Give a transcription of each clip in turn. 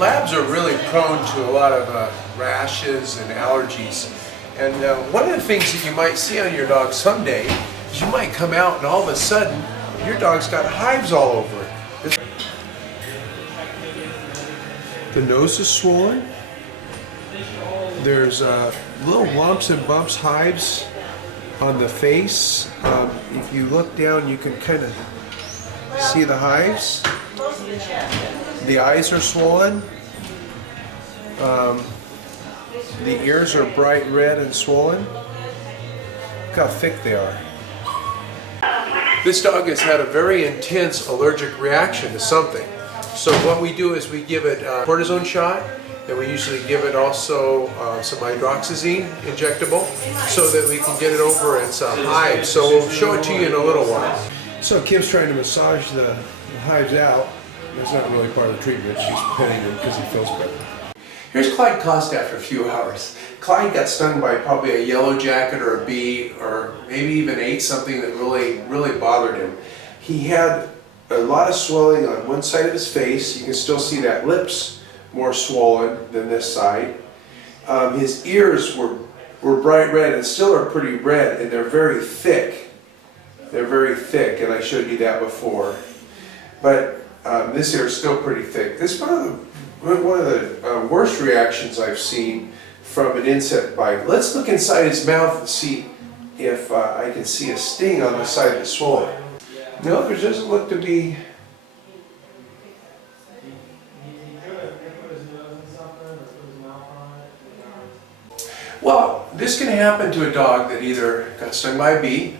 Labs are really prone to a lot of rashes and allergies. And one of the things that you might see on your dog someday is you might come out and all of a sudden your dog's got hives all over it. The nose is swollen. There's little lumps and bumps, hives on the face. If you look down, you can kind of see the hives. The eyes are swollen. The ears are bright red and swollen. Look how thick they are. This dog has had a very intense allergic reaction to something. So what we do is we give it a cortisone shot, and we usually give it also some hydroxyzine injectable so that we can get it over its hives. So we'll show it to you in a little while. So Kim's trying to massage the hives out. That's not really part of the treatment. She's petting him because he feels better. Here's Clyde Cost after a few hours. Clyde got stung by probably a yellow jacket or a bee, or maybe even ate something that really bothered him. He had a lot of swelling on one side of his face. You can still see that lips more swollen than this side. His ears were bright red and still are pretty red, and they're very thick. They're very thick, and I showed you that before. But this ear is still pretty thick. This is one of the worst reactions I've seen from an insect bite. Let's look inside his mouth and see if I can see a sting on the side that's swollen. No, there doesn't look to be. Well, this can happen to a dog that either got stung by a bee,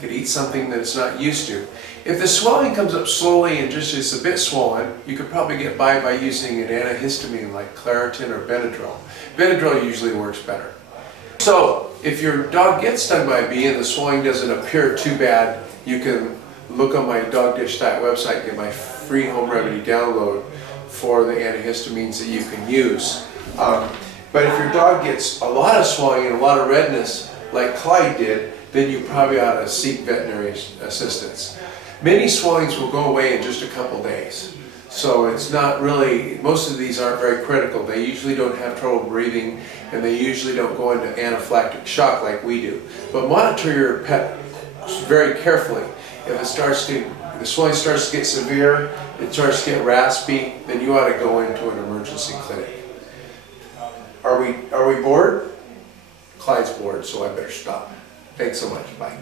could eat something that it's not used to. If the swelling comes up slowly and just is a bit swollen, you could probably get by using an antihistamine like Claritin or Benadryl. Benadryl usually works better. So, if your dog gets stung by a bee and the swelling doesn't appear too bad, you can look on my Dog Dish Diet website and get my free home remedy download for the antihistamines that you can use. But if your dog gets a lot of swelling and a lot of redness, like Clyde did, then you probably ought to seek veterinary assistance. Many swellings will go away in just a couple days. So it's not really, most of these aren't very critical. They usually don't have trouble breathing, and they usually don't go into anaphylactic shock like we do. But monitor your pet very carefully. If the swelling starts to get severe, it starts to get raspy, then you ought to go into an emergency clinic. Are we bored? Clyde's bored, so I better stop. Thanks so much. Bye.